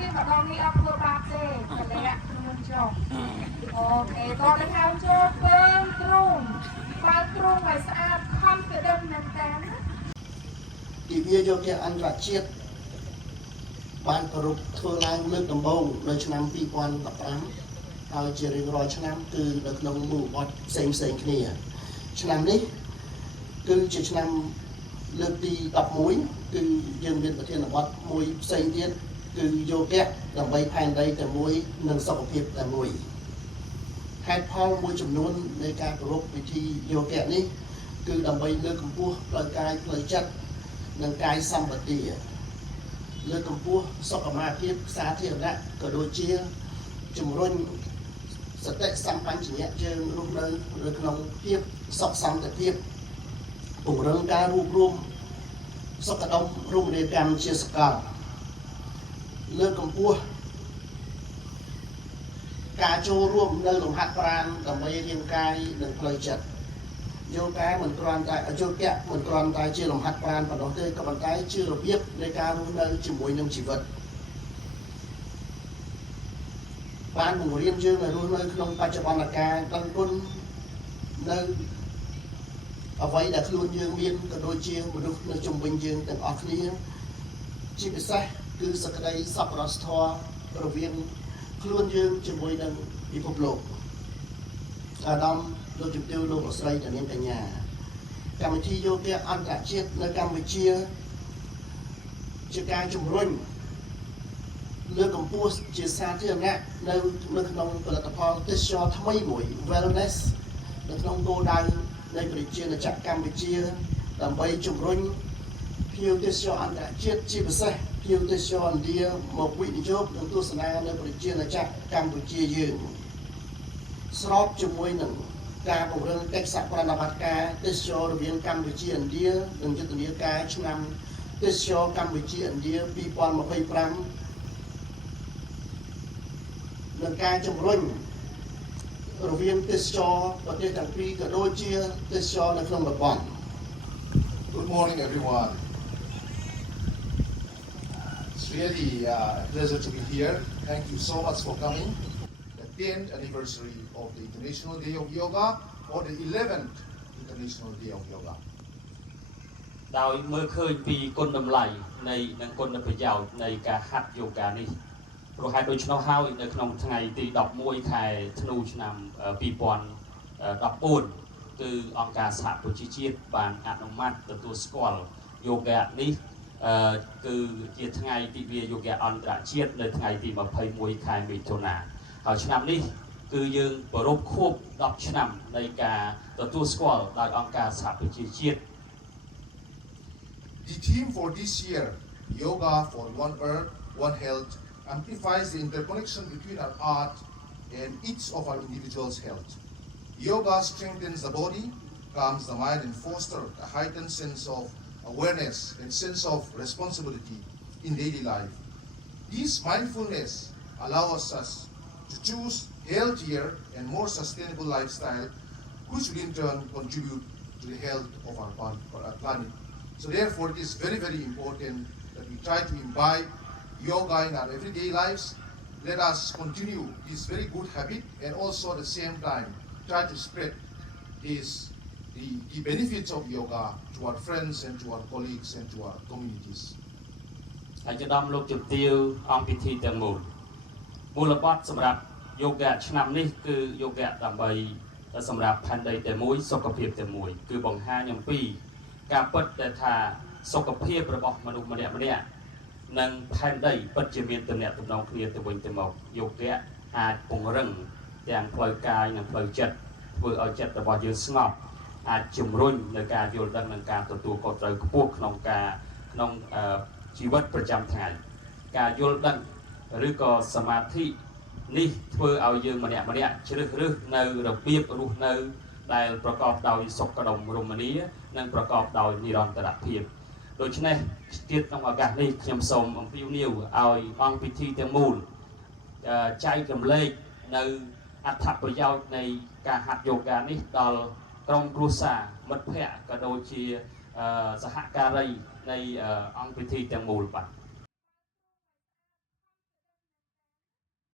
ទេម្ដងនេះអត់ធ្វើបាបទេកលែកខ្លួនចុះអូខេតោះទៅហៅចូលពើទ្រូងបើទ្រូងឲ្យស្អាត confident មែនតើទិវាយោធាអន្តរជាតិបានប្រពៃធ្វើឡើងលើកដំបូងនៅឆ្នាំ2015ហើយជារៀងរាល់ឆ្នាំគឺនៅក្នុងមូលបត់ផ្សេងគ្នាឆ្នាំនេះគឺជាឆ្នាំលើកទី11គឺយើងមានប្រធានបទមួយផ្សេងទៀតគឺយោគៈដើម្បីផែនដីតែមួយនិងសុខភាពតែមួយហេតុផលមួយចំនួននៃការប្រពៃពិធីយោគៈនេះគឺដើម្បីលើកកម្ពស់ផ្លូវកាយផ្លូវចិត្តនិងកាយសម្បទាលើកកម្ពស់សុខភាពសាធារណៈក៏ដូចជាជំរុញសតិសម្បញ្ញៈយើងរស់នៅក្នុងភាពសុខសន្តិភាពពង្រឹងការរួបរวมសុខដុមរមណីយកម្មជាសកលលើកកម្ពស់ការចូលរួមនៅលំហាត់ប្រាណដើម្បីរាងកាយនិងផ្លូវចិត្តយោគៈមិនគ្រាន់តែជាលំហាត់ប្រាណប៉ុណ្ណោះទេក៏ប៉ុន្តែជារបៀបនៃការរស់នៅជាមួយនឹងជីវិតបានបង្រៀនយើងឲ្យរស់នៅក្នុងបច្ចុប្បន្នកាលដឹងគុណនៅអ្វីដែលខ្លួនយើងមានក៏ដូចជាមនុស្សនៅជុំវិញយើងទាំងអស់គ្នាជាពិសេសគឺសក្តីសប្បុរសធម៌រវាងខ្លួនយើងជាមួយនឹងពិភពលោកអាដាមលោកជំទាវលោកអស្រីតានាងកញ្ញាកម្មវិធីយោគៈអន្តរជាតិនៅកម្ពុជាជាការជំរុញលើកកម្ពស់ជាសាធារណៈនៅក្នុងផលិតផលទេសចរថ្មីមួយ Wellness នៅក្នុងគោលដៅនៃប្រជាណាចក្រកម្ពុជាដើម្បីជំរុញភ្ញៀវទេសចរអន្តរជាតិជាពិសេសភ្ញៀវទេសចរឥណ្ឌាមកវិនិយោគនិងទស្សនានៅប្រជាណាចក្រកម្ពុជាយើងស្របជាមួយនឹងការពង្រឹងកិច្ចសហប្រតិបត្តិការទេសចររវាងកម្ពុជាឥណ្ឌានិងយុទ្ធនាការឆ្នាំទេសចរកម្ពុជាឥណ្ឌា2025និងការជំរុញរវាងទេសចរប្រទេសទាំងពីរក៏ដូចជាទេសចរនៅក្នុងតំបន់ Good morning everyone. It's really a pleasure to be here. Thank you so much for coming. The 10th anniversary of the International Day of Yoga or the 11th International Day of Yoga. ដោយមើលឃើញពីគុណតម្លៃនៃនិងគុណប្រយោជន៍នៃការហាត់យូហ្គានេះព្រោះហេតុដូច្នោះហើយនៅក្នុងថ្ងៃទី11ខែធ្នូឆ្នាំ2014គឺអង្គការសហប្រជាជាតិបានអនុម័តទទួលស្គាល់យូហ្គានេះគឺជាថ្ងៃទិវាយូហ្គាអន្តរជាតិនៅថ្ងៃទី21ខែមិថុនាហើយឆ្នាំនេះគឺយើងប្រារព្ធខួប10ឆ្នាំនៃការទទួលស្គាល់ដោយអង្គការសហប្រជាជាតិ The theme for this year, Yoga for One Earth, One Health, amplifies the interconnection between our art and each of our individual's health. Yoga strengthens the body, calms the mind, and fosters a heightened sense of awareness and sense of responsibility in daily life. This mindfulness allows us to choose healthier and more sustainable lifestyle, which will in turn contribute to the health of our planet. So therefore, it is very, very important that we try to imbibe yoga in our everyday lives. Let us continue this very good habit and also at the same time try to spread the benefits of yoga to our friends and to our colleagues and to our communities. ហើយជាដំលោកជំទាវអង្គពិធីទាំងមូលមូលបត់សម្រាប់យូហ្គាឆ្នាំនេះគឺយូហ្គាដើម្បីសម្រាប់ផែនដីតែមួយសុខភាពតែមួយគឺបង្ហាញអំពីការពិតដែលថាសុខភាពរបស់មនុស្សម្នាក់ៗនិងផែនដីពិតជាមានទំនាក់ទំនងគ្នាទៅវិញទៅមកយូហ្គាអាចពង្រឹងទាំងផ្លូវកាយនិងផ្លូវចិត្តធ្វើឲ្យចិត្តរបស់យើងស្ងប់អាចជំរុញនៅការយល់ដឹងនិងការទទួលខុសត្រូវខ្ពស់ក្នុងជីវិតប្រចាំថ្ងៃការយល់ដឹងឬក៏សមាធិនេះធ្វើឲ្យយើងម្នាក់ជ្រើសរើសនៅរបៀបរស់នៅដែលប្រកបដោយសុខដុមរមនានិងប្រកបដោយនិរន្តរភាពដូច្នេះទៀតក្នុងឱកាសនេះខ្ញុំសូមអំពាវនាវឲ្យអង្គពិធីទាំងមូលចែករំលែកនៅអត្ថប្រយោជន៍នៃការហាត់យូហ្គានេះដល់ក្រុមគ្រួសារមិត្តភ័ក្តិក៏ដូចជាសហការីនៃអង្គពិធីទាំងមូលបាទ